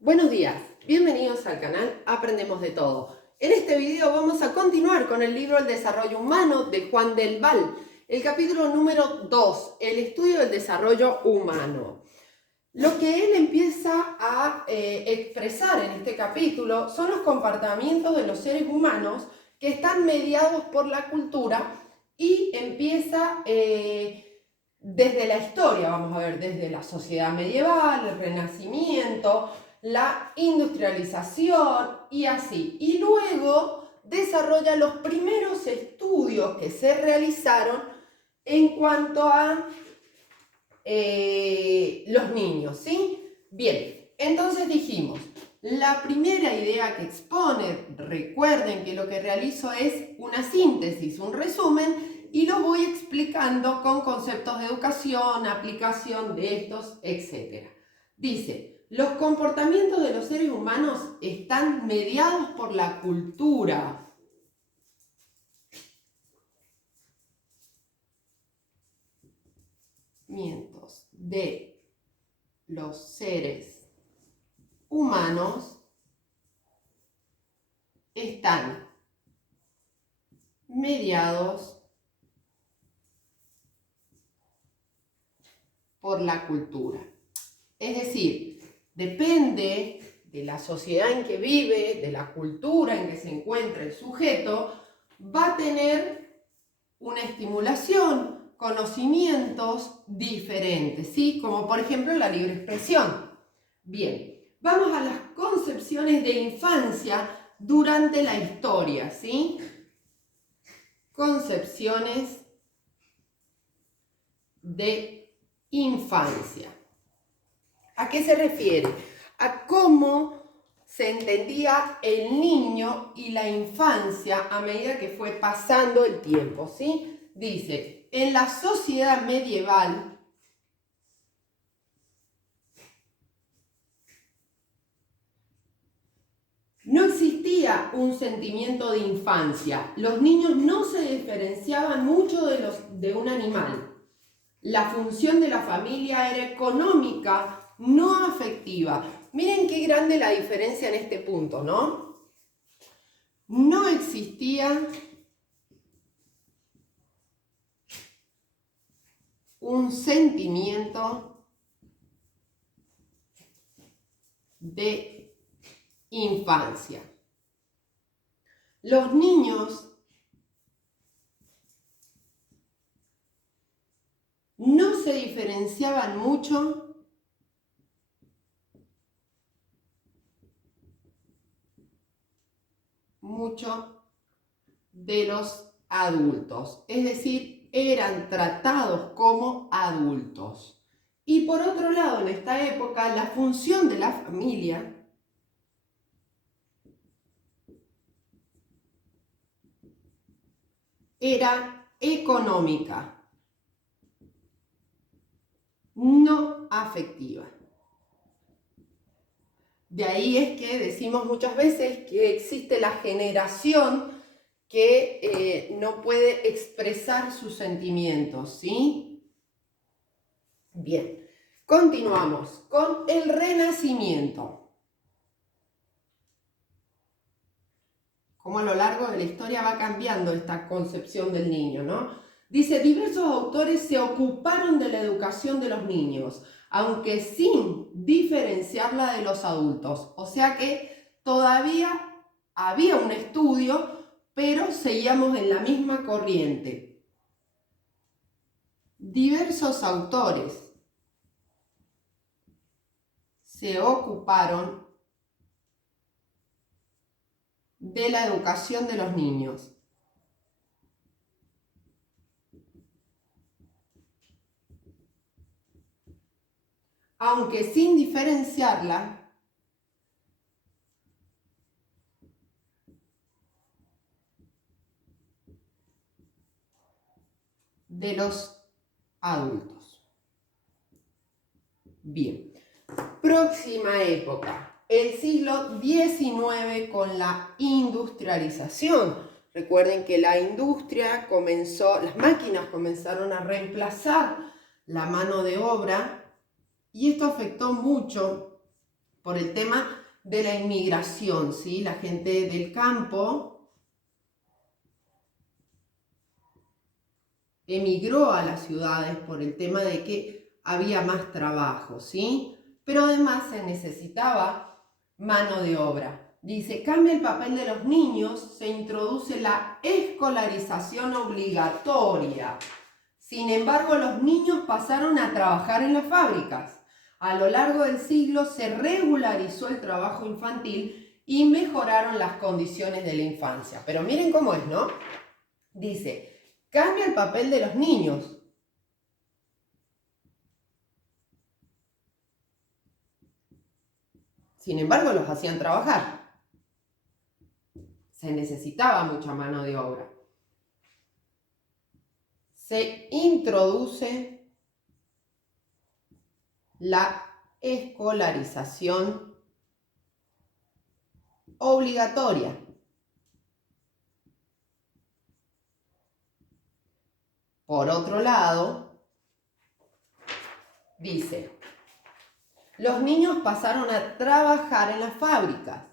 Buenos días, bienvenidos al canal Aprendemos de Todo. En este video vamos a continuar con el libro El desarrollo humano de Juan del Val, el capítulo número 2, el estudio del desarrollo humano. Lo que él empieza a expresar en este capítulo son los comportamientos de los seres humanos que están mediados por la cultura y empieza desde la historia, vamos a ver, desde la sociedad medieval, el Renacimiento, la industrialización y así. Y luego desarrolla los primeros estudios que se realizaron en cuanto a los niños, ¿sí? Bien, entonces dijimos, la primera idea que expone, recuerden que lo que realizo es una síntesis, un resumen, y lo voy explicando con conceptos de educación, aplicación de estos, etc. Dice, los comportamientos de los seres humanos están mediados por la cultura. De los seres humanos están mediados por la cultura. Es decir, depende de la sociedad en que vive, de la cultura en que se encuentra el sujeto, va a tener una estimulación, conocimientos diferentes, ¿sí? Como por ejemplo la libre expresión. Bien, vamos a las concepciones de infancia durante la historia, ¿sí? Concepciones de infancia. ¿A qué se refiere? A cómo se entendía el niño y la infancia a medida que fue pasando el tiempo, ¿sí? Dice, en la sociedad medieval, no existía un sentimiento de infancia. Los niños no se diferenciaban mucho de un animal. La función de la familia era económica, no afectiva. Miren qué grande la diferencia en este punto, ¿no? No existía un sentimiento de infancia. Los niños no se diferenciaban mucho de los adultos, es decir, eran tratados como adultos. Y por otro lado, en esta época, la función de la familia era económica, no afectiva. De ahí es que decimos muchas veces que existe la generación que no puede expresar sus sentimientos, ¿sí? Bien, continuamos con el Renacimiento. Como a lo largo de la historia va cambiando esta concepción del niño, ¿no? Dice, diversos autores se ocuparon de la educación de los niños, aunque sin diferenciarla de los adultos. O sea que todavía había un estudio, pero seguíamos en la misma corriente. Diversos autores se ocuparon de la educación de los niños. Aunque sin diferenciarla de los adultos. Bien, próxima época, el siglo XIX con la industrialización. Recuerden que la industria comenzó, las máquinas comenzaron a reemplazar la mano de obra y esto afectó mucho por el tema de la inmigración, ¿sí? La gente del campo emigró a las ciudades por el tema de que había más trabajo, ¿sí? Pero además se necesitaba mano de obra. Dice, cambia el papel de los niños, se introduce la escolarización obligatoria. Sin embargo, los niños pasaron a trabajar en las fábricas. A lo largo del siglo se regularizó el trabajo infantil y mejoraron las condiciones de la infancia. Pero miren cómo es, ¿no? Dice, cambia el papel de los niños. Sin embargo, los hacían trabajar. Se necesitaba mucha mano de obra. Se introduce la escolarización obligatoria. Por otro lado, dice, los niños pasaron a trabajar en las fábricas.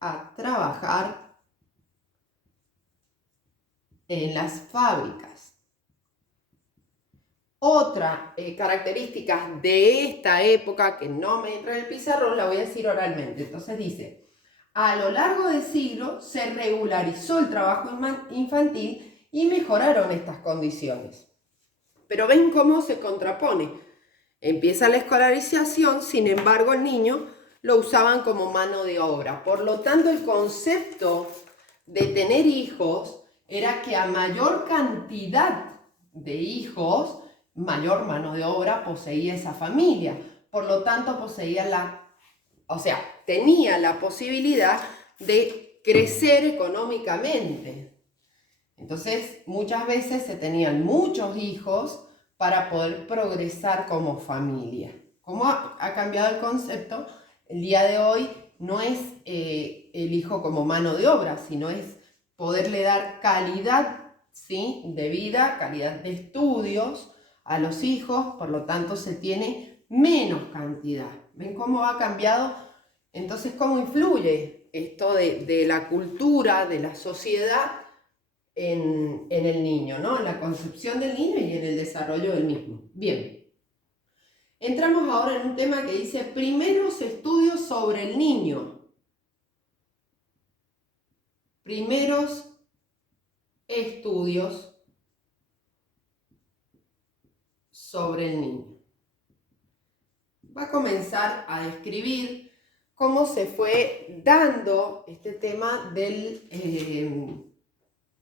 A trabajar en las fábricas. Otra característica de esta época que no me entra en el pizarrón, la voy a decir oralmente. Entonces dice, a lo largo del siglo se regularizó el trabajo infantil y mejoraron estas condiciones. Pero ven cómo se contrapone. Empieza la escolarización, sin embargo el niño lo usaban como mano de obra. Por lo tanto, el concepto de tener hijos era que a mayor cantidad de hijos, mayor mano de obra poseía esa familia. Por lo tanto, tenía la posibilidad de crecer económicamente. Entonces, muchas veces se tenían muchos hijos para poder progresar como familia. ¿Cómo ha cambiado el concepto? El día de hoy no es el hijo como mano de obra, sino es poderle dar calidad, ¿sí?, de vida, calidad de estudios a los hijos, por lo tanto se tiene menos cantidad. ¿Ven cómo ha cambiado? Entonces, ¿cómo influye esto de la cultura, de la sociedad en el niño, ¿no? En la concepción del niño y en el desarrollo del mismo? Bien, entramos ahora en un tema que dice primeros estudios sobre el niño. Primeros estudios sobre el niño. Va a comenzar a describir cómo se fue dando este tema de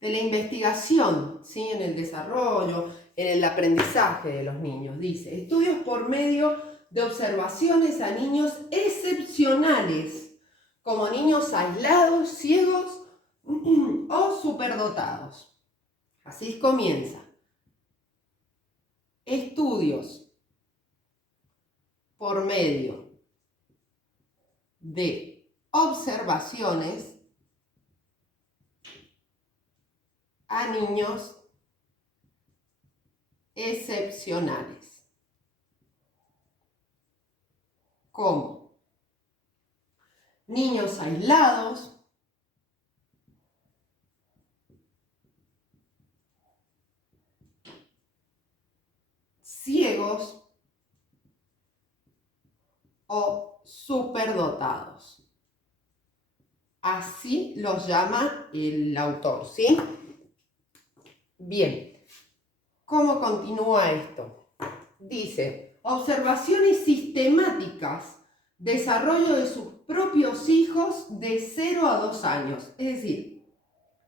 la investigación, ¿sí?, en el desarrollo, en el aprendizaje de los niños. Dice, estudios por medio de observaciones a niños excepcionales, como niños aislados, ciegos o superdotados. Así comienza. Estudios por medio de observaciones a niños excepcionales. Como niños aislados, ciegos o superdotados. Así los llama el autor, ¿sí? Bien, ¿cómo continúa esto? Dice, observaciones sistemáticas, desarrollo de sus propios hijos de 0 a 2 años. Es decir,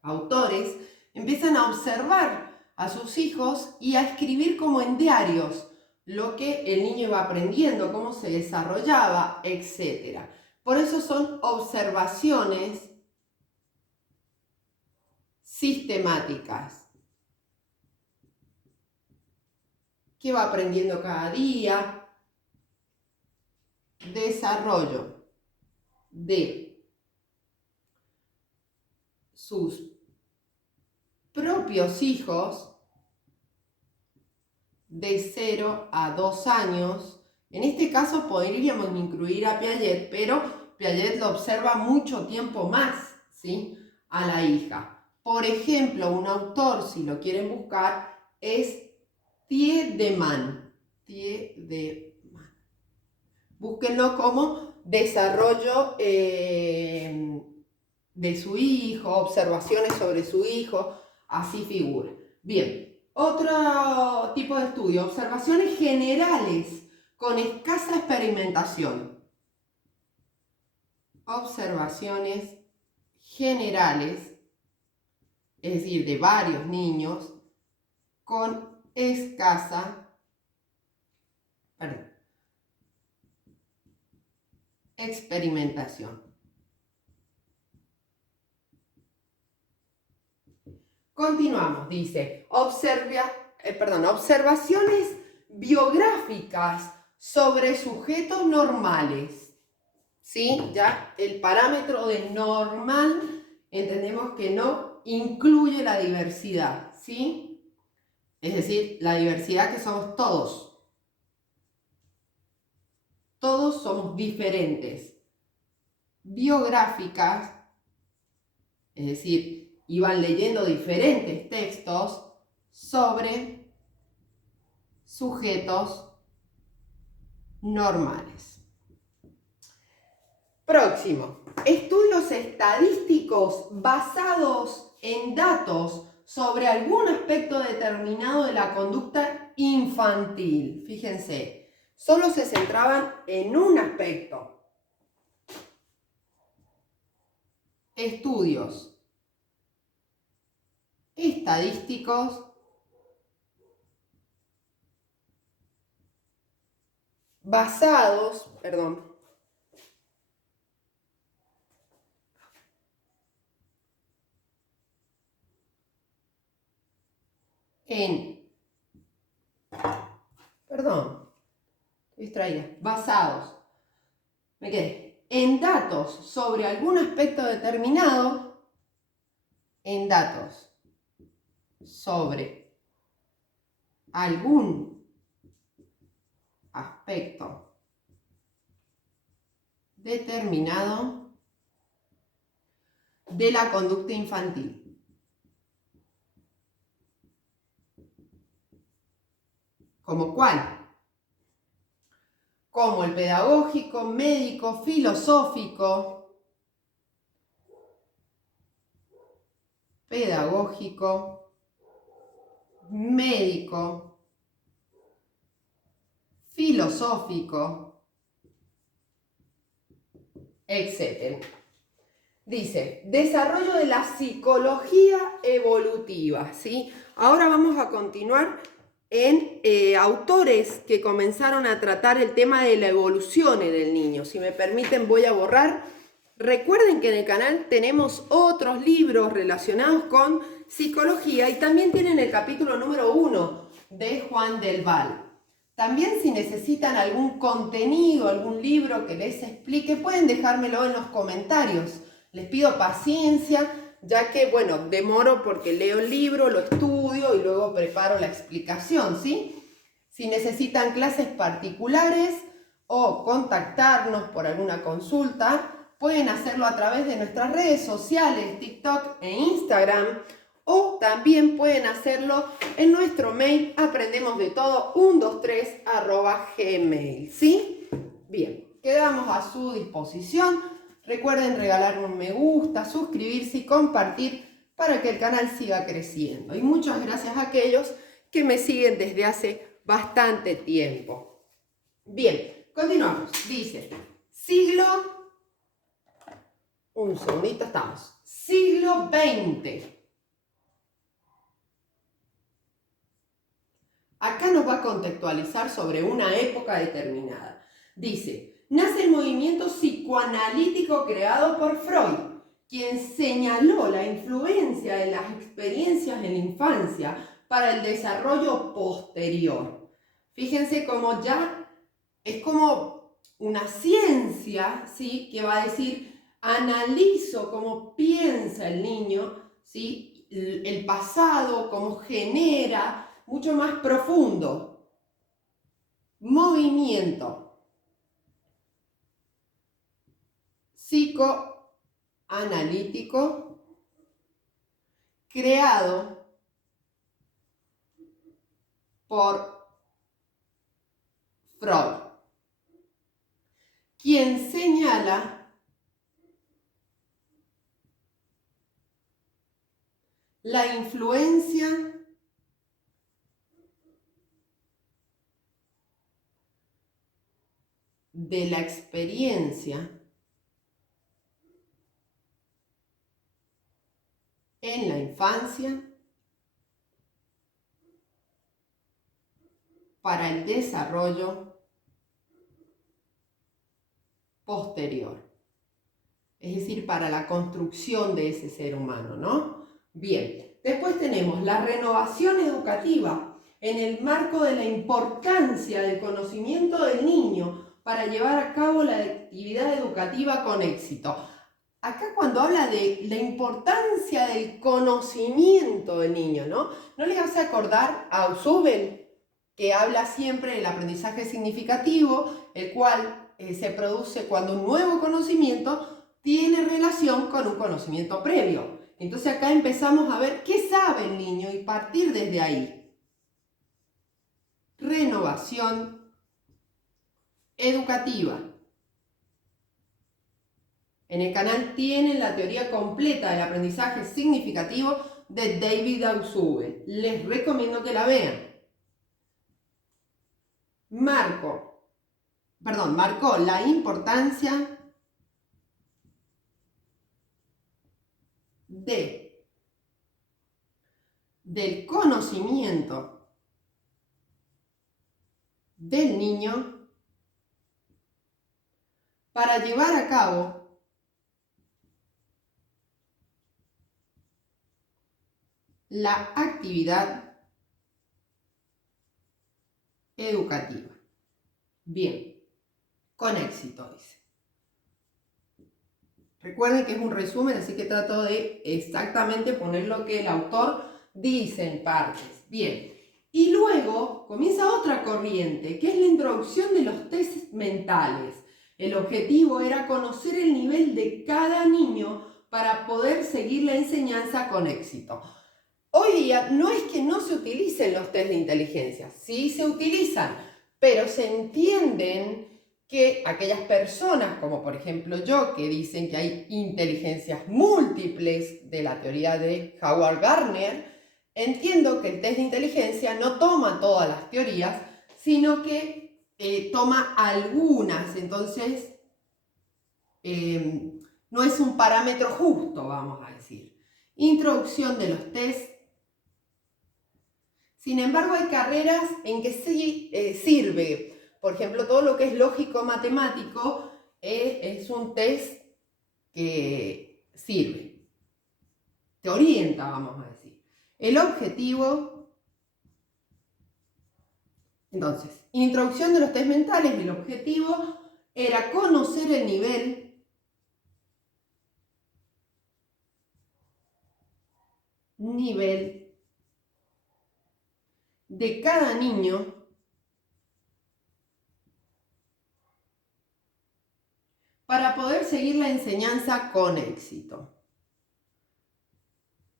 autores empiezan a observar a sus hijos y a escribir como en diarios lo que el niño iba aprendiendo, cómo se desarrollaba, etc. Por eso son observaciones sistemáticas. ¿Qué va aprendiendo cada día? Desarrollo de sus propios hijos de 0 a 2 años. En este caso podríamos incluir a Piaget, pero Piaget lo observa mucho tiempo más, ¿sí?, a la hija. Por ejemplo, un autor, si lo quieren buscar, es Tiedemann. Búsquenlo como desarrollo de su hijo, observaciones sobre su hijo, así figura. Bien, otro tipo de estudio, observaciones generales con escasa experimentación. Observaciones generales, es decir, de varios niños, con escasa experimentación. Continuamos, dice, observaciones biográficas sobre sujetos normales. ¿Sí? Ya el parámetro de normal entendemos que no incluye la diversidad, ¿sí? Es decir, la diversidad que somos todos. Todos somos diferentes. Biográficas, es decir, iban leyendo diferentes textos sobre sujetos normales. Próximo. Estudios estadísticos basados en datos sobre algún aspecto determinado de la conducta infantil. Fíjense, solo se centraban en un aspecto. Estudios estadísticos basados, en datos sobre algún aspecto determinado, en datos sobre algún aspecto determinado de la conducta infantil. ¿Como cuál? Como el pedagógico, médico, filosófico, pedagógico, médico, filosófico, etc. Dice, desarrollo de la psicología evolutiva, ¿sí? Ahora vamos a continuar en autores que comenzaron a tratar el tema de la evolución en el niño. Si me permiten, voy a borrar. Recuerden que en el canal tenemos otros libros relacionados con psicología y también tienen el capítulo número 1 de Juan del Val. También si necesitan algún contenido, algún libro que les explique, pueden dejármelo en los comentarios. Les pido paciencia, ya que, bueno, demoro porque leo el libro, lo estudio y luego preparo la explicación, ¿sí? Si necesitan clases particulares o contactarnos por alguna consulta, pueden hacerlo a través de nuestras redes sociales, TikTok e Instagram, o también pueden hacerlo en nuestro mail aprendemosdetodo123@gmail, ¿sí? Bien, quedamos a su disposición. Recuerden regalarme un me gusta, suscribirse y compartir para que el canal siga creciendo. Y muchas gracias a aquellos que me siguen desde hace bastante tiempo. Bien, continuamos. Dice, siglo XX. Acá nos va a contextualizar sobre una época determinada. Dice, nace el movimiento psicoanalítico creado por Freud, quien señaló la influencia de las experiencias en la infancia para el desarrollo posterior. Fíjense cómo ya es como una ciencia, ¿sí?, que va a decir, analizo cómo piensa el niño, ¿sí?, el pasado, cómo genera, mucho más profundo. movimiento psicoanalítico creado por Freud, quien señala la influencia de la experiencia en la infancia para el desarrollo posterior, es decir, para la construcción de ese ser humano, ¿no? Bien, después tenemos la renovación educativa en el marco de la importancia del conocimiento del niño para llevar a cabo la actividad educativa con éxito. Acá cuando habla de la importancia del conocimiento del niño, ¿no? ¿No le hace acordar a Ausubel, que habla siempre del aprendizaje significativo, el cual se produce cuando un nuevo conocimiento tiene relación con un conocimiento previo? Entonces acá empezamos a ver qué sabe el niño y partir desde ahí. Renovación educativa. En el canal tienen la teoría completa del aprendizaje significativo de David Ausubel. Les recomiendo que la vean. Marcó la importancia del conocimiento del niño para llevar a cabo la actividad educativa. Bien, con éxito, dice. Recuerden que es un resumen, así que trato de exactamente poner lo que el autor dice en partes. Bien, y luego comienza otra corriente, que es la introducción de los tests mentales. El objetivo era conocer el nivel de cada niño para poder seguir la enseñanza con éxito. Hoy día no es que no se utilicen los test de inteligencia, sí se utilizan, pero se entienden que aquellas personas, como por ejemplo yo, que dicen que hay inteligencias múltiples de la teoría de Howard Gardner, entiendo que el test de inteligencia no toma todas las teorías, sino que toma algunas, entonces no es un parámetro justo, vamos a decir. Introducción de los test. Sin embargo, hay carreras en que sí sirve. Por ejemplo, todo lo que es lógico-matemático es un test que sirve. Te orienta, vamos a decir. El objetivo, entonces, introducción de los test mentales, el objetivo era conocer el nivel de cada niño para poder seguir la enseñanza con éxito.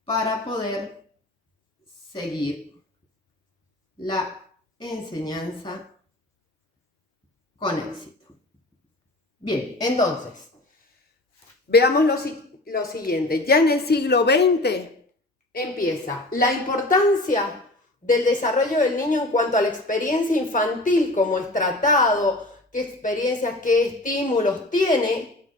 Para poder seguir la enseñanza con éxito. Bien, entonces, veamos lo siguiente. Ya en el siglo XX empieza la importancia del desarrollo del niño en cuanto a la experiencia infantil, como es tratado, qué experiencias, qué estímulos tiene.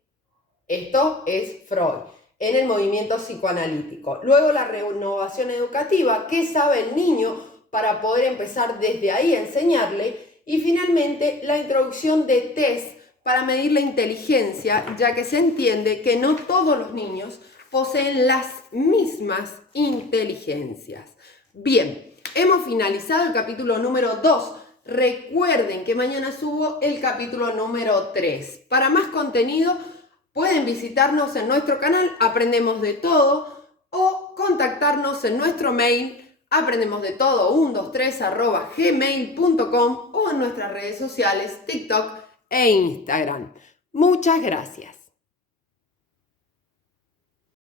Esto es Freud, en el movimiento psicoanalítico. Luego la renovación educativa, qué sabe el niño para poder empezar desde ahí a enseñarle. Y finalmente la introducción de test para medir la inteligencia, ya que se entiende que no todos los niños poseen las mismas inteligencias. Bien, hemos finalizado el capítulo número 2. Recuerden que mañana subo el capítulo número 3. Para más contenido pueden visitarnos en nuestro canal Aprendemos de Todo o contactarnos en nuestro mail aprendemosdetodo123@gmail.com o o en nuestras redes sociales TikTok e Instagram. Muchas gracias.